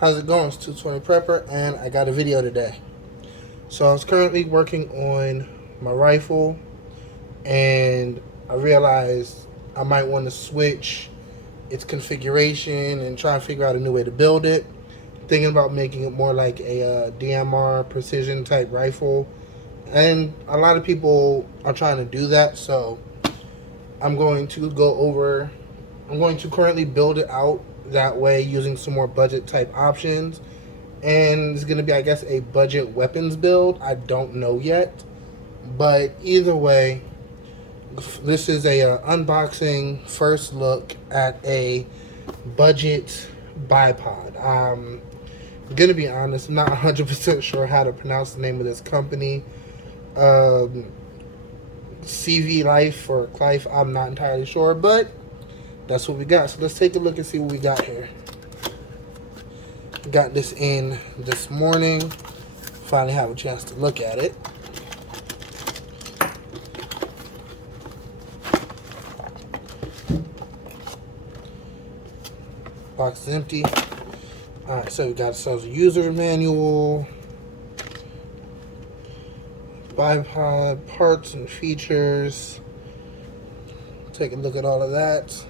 How's it going? It's 220 Prepper, and I got a video today. So I was currently working on my rifle, and I realized I might want to switch its configuration and try and figure out a new way to build it. Thinking about making it more like a DMR precision type rifle, and a lot of people are trying to do that. So I'm going to currently build it out that way using some more budget type options, and it's going to be, I guess, a budget weapons build. I don't know yet, but either way, this is a unboxing first look at a budget bipod. I'm gonna be honest, I'm not 100% sure how to pronounce the name of this company. Cvlife or Cvlife, I'm not entirely sure, but that's what we got. So let's take a look and see what we got here. Got this in this morning. Finally have a chance to look at it. Box is empty. Alright, so we got ourselves a user manual, bipod parts and features. Take a look at all of that.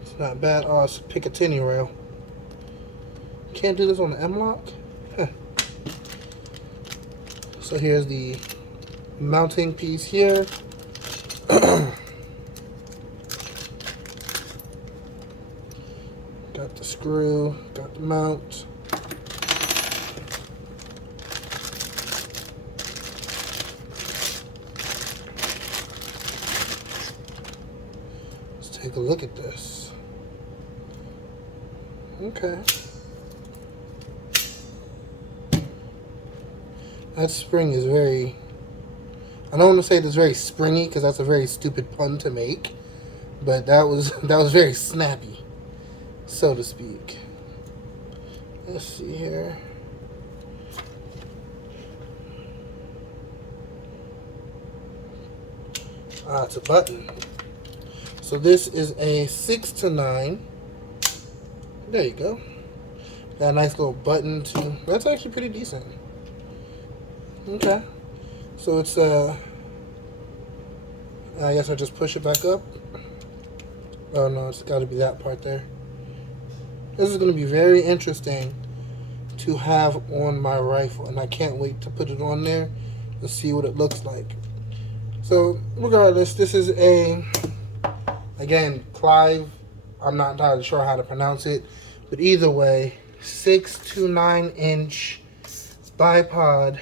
It's not bad. Oh, it's a Picatinny rail. Can't do this on the M-lock? Huh. So here's the mounting piece here. Got the screw, got the mount. Let's take a look at this. Okay. That spring is very, I don't want to say it's very springy because that's a very stupid pun to make, but that was very snappy, so to speak. Let's see here. It's a button. So this is a 6 to 9. There you go. Got a nice little button too. That's actually pretty decent. Okay. So it's I guess I just push it back up. Oh no, it's got to be that part there. This is going to be very interesting to have on my rifle, and I can't wait to put it on there to see what it looks like. So regardless, this is again, Clive, I'm not entirely sure how to pronounce it, but either way, 6 to 9 inch bipod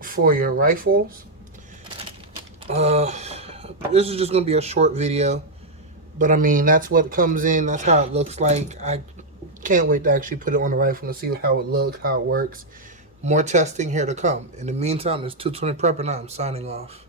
for your rifles. This is just going to be a short video, but I mean, that's what comes in, that's how it looks like. I can't wait to actually put it on the rifle and see how it looks, how it works. More testing here to come. In the meantime, it's 220 Prep, and I'm signing off.